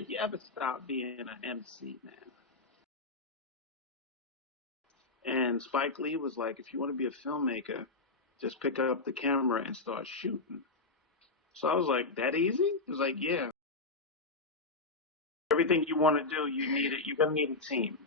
think you ever stop being an MC, man? And Spike Lee was like, if you want to be a filmmaker, just pick up the camera and start shooting. So I was like, that easy? He was like, yeah. Everything you want to do, you're going to need a team.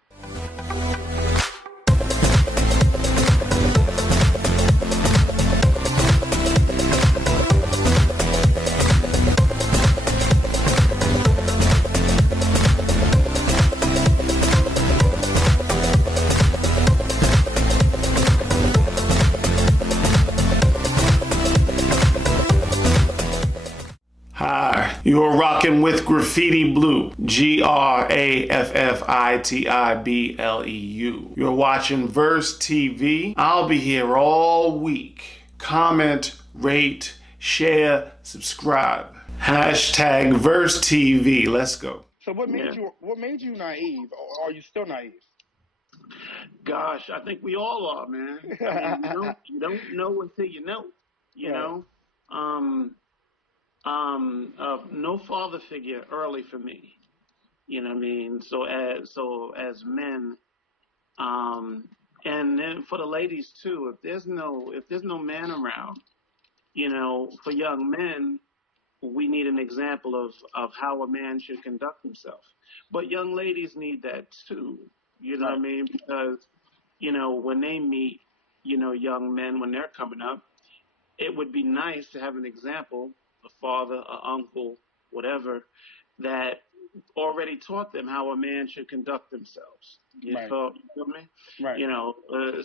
Hi, you're rocking with Graffiti Bleu, GRAFFITIBLEU. You're watching Verse TV. I'll be here all week. Comment, rate, share, subscribe. Hashtag Verse TV. Let's go. So what made you naive, or are you still naive? Gosh, I think we all are, man. I mean, you don't know until you know. You know. No father figure early for me. You know what I mean? So as men, and then for the ladies too, if there's no man around, you know, for young men, we need an example of how a man should conduct himself. But young ladies need that too. You know what I mean? Because, you know, when they meet, you know, young men when they're coming up, it would be nice to have an example, a father, an uncle, whatever, that already taught them how a man should conduct themselves. You feel me? Right. You know,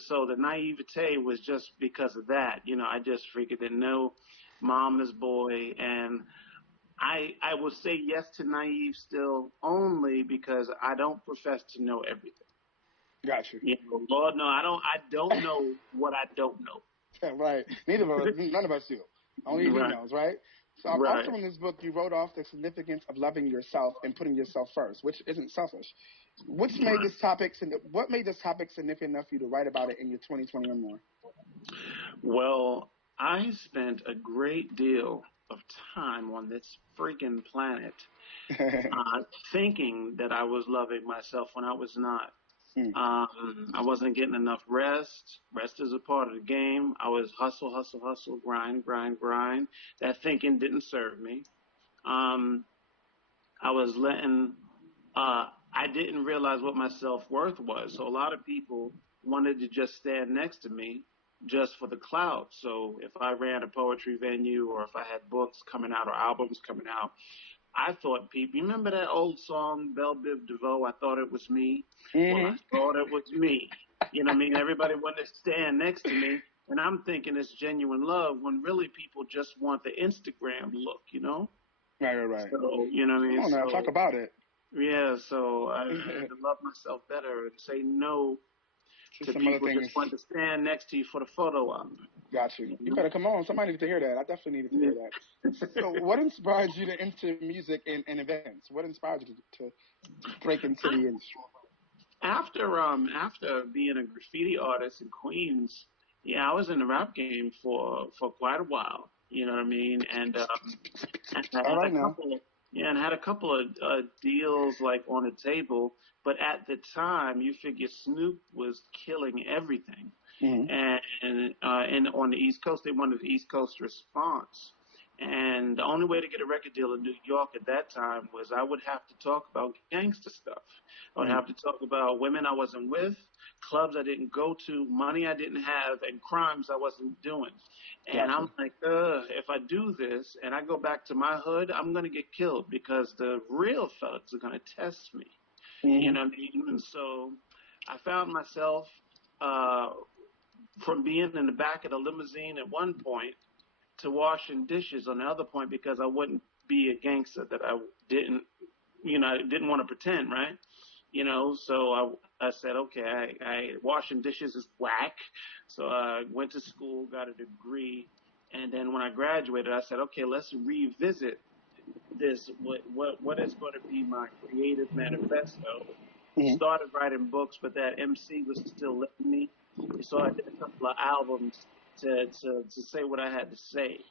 so the naivete was just because of that. You know, I just freaking didn't know mama's boy. And I will say yes to naive still only because I don't profess to know everything. Got you. You know, Lord, no, I don't know what I don't know. Right. None of us do. Only he knows, right? So also in this book, you wrote off the significance of loving yourself and putting yourself first, which isn't selfish. What made this topic significant enough for you to write about it in your 2020 memoir? Well, I spent a great deal of time on this freaking planet thinking that I was loving myself when I was not. I wasn't getting enough rest. Rest is a part of the game. I was hustle, grind. That thinking didn't serve me. I was I didn't realize what my self-worth was. So a lot of people wanted to just stand next to me just for the clout. So if I ran a poetry venue or if I had books coming out or albums coming out, I thought people, remember that old song, Belle Biv DeVoe, I Thought It Was Me? Well, I thought it was me. You know what I mean? Everybody wanted to stand next to me. And I'm thinking it's genuine love when really people just want the Instagram look, you know? Right. So, you know what I mean? Come on now, talk about it. Yeah, so I had to love myself better and say no to people just want to stand next to you for the photo album. Got you. You better come on. Somebody needs to hear that. I definitely needed to hear that. So what inspired you to enter music and events? What inspired you to break into the industry? After being a graffiti artist in Queens, I was in the rap game for quite a while. You know what I mean? And had a couple of deals like on the table. But at the time, you figure Snoop was killing everything. And on the East Coast, they wanted the East Coast response. And the only way to get a record deal in New York at that time was I would have to talk about gangster stuff. I would have to talk about women I wasn't with, clubs I didn't go to, money I didn't have, and crimes I wasn't doing. And I'm like, if I do this and I go back to my hood, I'm going to get killed because the real thugs are going to test me. You know what I mean? And so I found myself from being in the back of the limousine at one point to washing dishes on the other point because I wouldn't be a gangster that I didn't want to pretend, right? You know, so I said, okay, I washing dishes is whack. So I went to school, got a degree, and then when I graduated, I said, okay, let's revisit this. What is going to be my creative manifesto? Started writing books, but that MC was still letting me. So I did a couple of albums to say what I had to say.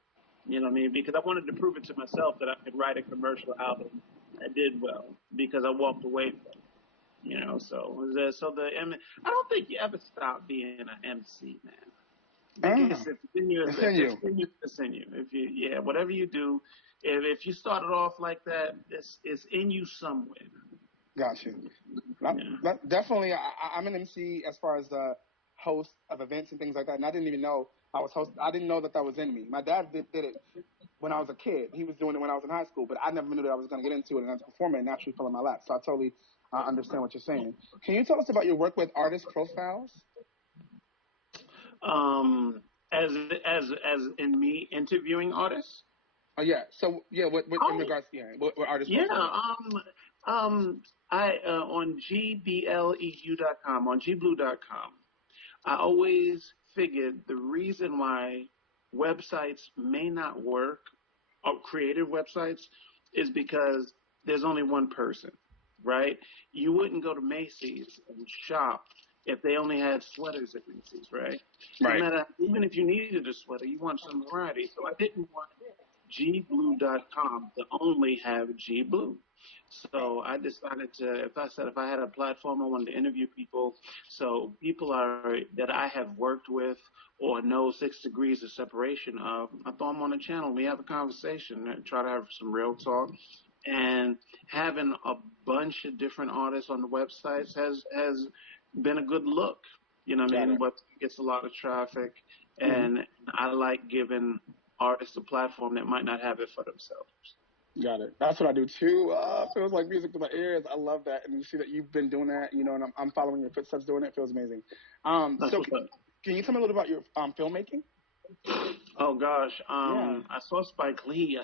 You know what I mean? Because I wanted to prove it to myself that I could write a commercial album I did well because I walked away from it. You know, I don't think you ever stop being an MC, man. I think it's in you. It's in you. If you, yeah, whatever you do, if you started off like that, it's in you somewhere. Gotcha. Definitely, I'm an MC as far as the host of events and things like that, and I didn't even know I was host. I didn't know that was in me. My dad did it when I was a kid. He was doing it when I was in high school, but I never knew that I was going to get into it, and as a performer, it naturally fell in my lap. So I totally understand what you're saying. Can you tell us about your work with artist profiles? As in me interviewing artists. Oh yeah. So yeah, what in regards to what artist profiles? I on gbleu.com, on gbleu.com, I always figured the reason why websites may not work, or creative websites, is because there's only one person, right? You wouldn't go to Macy's and shop if they only had sweaters at Macy's, right? Right. No matter, even if you needed a sweater, you want some variety. So I didn't want gbleu.com to only have gbleu. So I decided if I had a platform, I wanted to interview people. So people that I have worked with or know 6 degrees of separation of, I throw them on the channel. We have a conversation and try to have some real talk. And having a bunch of different artists on the websites has been a good look. You know what I mean? But it gets a lot of traffic. And I like giving artists a platform that might not have it for themselves. Got it. That's what I do too. Feels like music to my ears. I love that, and you see that you've been doing that, and I'm following your footsteps doing it. It feels amazing. So can you tell me a little about your filmmaking? Oh gosh, I saw Spike Lee.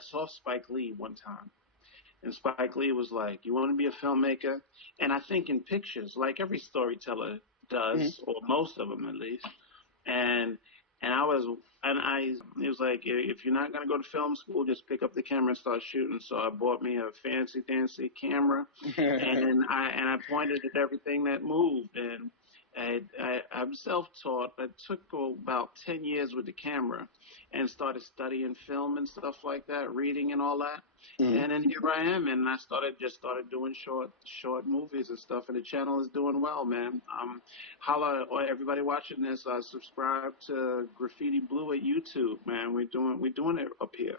One time, and Spike Lee was like, "You want to be a filmmaker?" And I think in pictures, like every storyteller does, or most of them at least, and it was like, if you're not going to go to film school, just pick up the camera and start shooting. So I bought me a fancy camera, and I pointed at everything that moved. And I'm self-taught. I took about 10 years with the camera and started studying film and stuff like that, reading and all that. And then here I am, and I started doing short movies and stuff, and the channel is doing well, man. Holla, everybody watching this, subscribe to Graffiti Bleu at YouTube, man. We're doing it up here.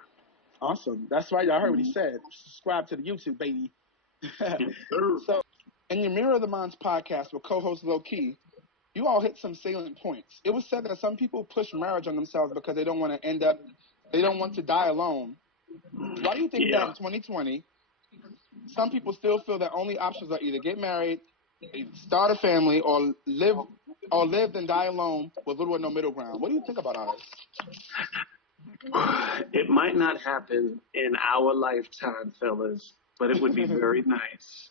Awesome. That's right. I heard what he said. Subscribe to the YouTube, baby. So, in your Mirror of the Minds podcast with co-host Low Key, you all hit some salient points. It was said that some people push marriage on themselves because they don't want to die alone. Why do you think that in 2020, some people still feel that only options are either get married, start a family, or live and die alone with little or no middle ground? What do you think about all this? It might not happen in our lifetime, fellas, but it would be very nice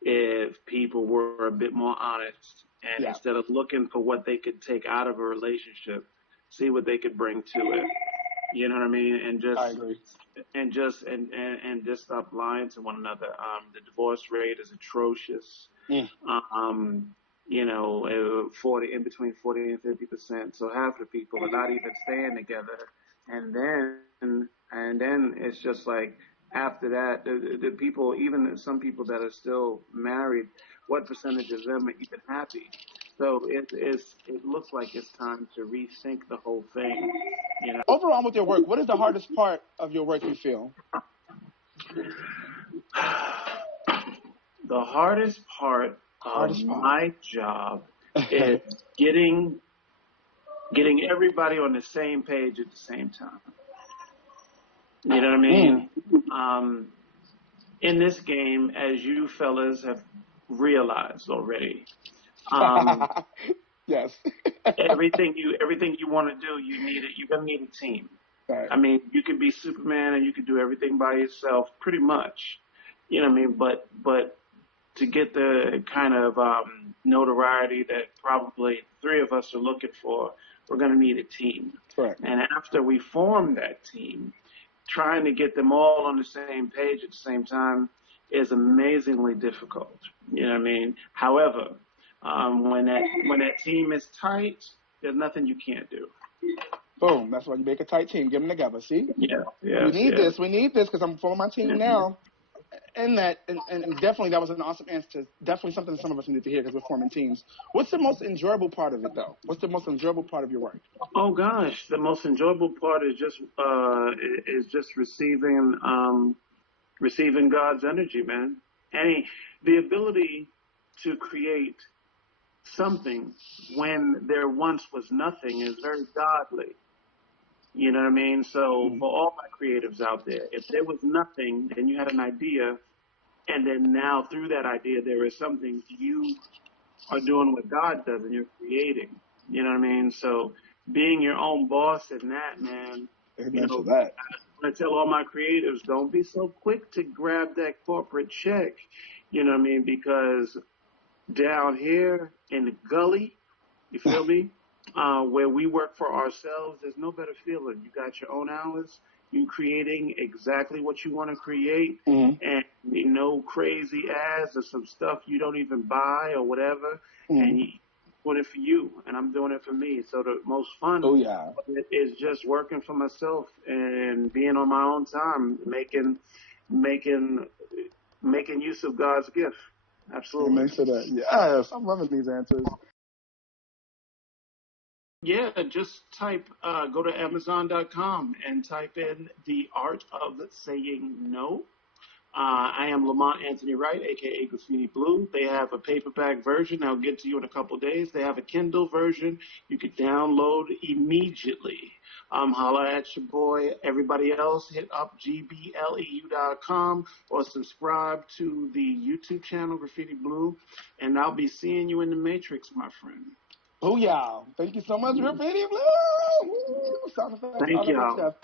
if people were a bit more honest and instead of looking for what they could take out of a relationship, see what they could bring to it. You know what I mean? And just, I agree. And just stop lying to one another. The divorce rate is atrocious. In between 40 and 50%. So half the people are not even staying together. And then it's just like, after that, the people, even some people that are still married, what percentage of them are even happy? So it looks like it's time to rethink the whole thing. Overall, with your work, what is the hardest part of your work, you feel? The hardest part of my job is getting everybody on the same page at the same time. You know what I mean? In this game, as you fellas have realized already, yes. everything you want to do, you're gonna need a team. Right. I mean, you could be Superman and you could do everything by yourself, pretty much. You know what I mean? But to get the kind of notoriety that probably 3 of us are looking for, we're gonna need a team. Correct. And after we form that team, trying to get them all on the same page at the same time is amazingly difficult. You know what I mean? However, when that team is tight, there's nothing you can't do. Boom. That's why you make a tight team. Get them together. See? Yeah. We need this. We need this because I'm forming my team now. and definitely that was an awesome answer. Definitely something some of us need to hear because we're forming teams. What's the most enjoyable part of it, though? What's the most enjoyable part of your work? Oh gosh, the most enjoyable part is just receiving God's energy, man. And the ability to create something when there once was nothing is very godly. You know what I mean? So for all my creatives out there, if there was nothing, then you had an idea, and then now through that idea there is something, you are doing what God does and you're creating. You know what I mean? So being your own boss in that, man, you know, that. I tell all my creatives, don't be so quick to grab that corporate check. You know what I mean? Because down here in the gully, you feel me? Where we work for ourselves, there's no better feeling. You got your own hours. You creating exactly what you want to create, and no crazy ads or some stuff you don't even buy or whatever. And you're doing it for you, and I'm doing it for me. So the most fun is just working for myself and being on my own time, making use of God's gift. Absolutely. Amen to that. Yes, I'm loving these answers. Yeah, just go to Amazon.com and type in The Art of Saying No. I am LaMont Anthony Wright, a.k.a. Graffiti Bleu. They have a paperback version I'll get to you in a couple of days. They have a Kindle version you can download immediately. Holla at your boy. Everybody else, hit up gbleu.com or subscribe to the YouTube channel, Graffiti Bleu, and I'll be seeing you in the Matrix, my friend. Oh, yeah. Thank you so much, Graffiti Bleu. Thank y'all.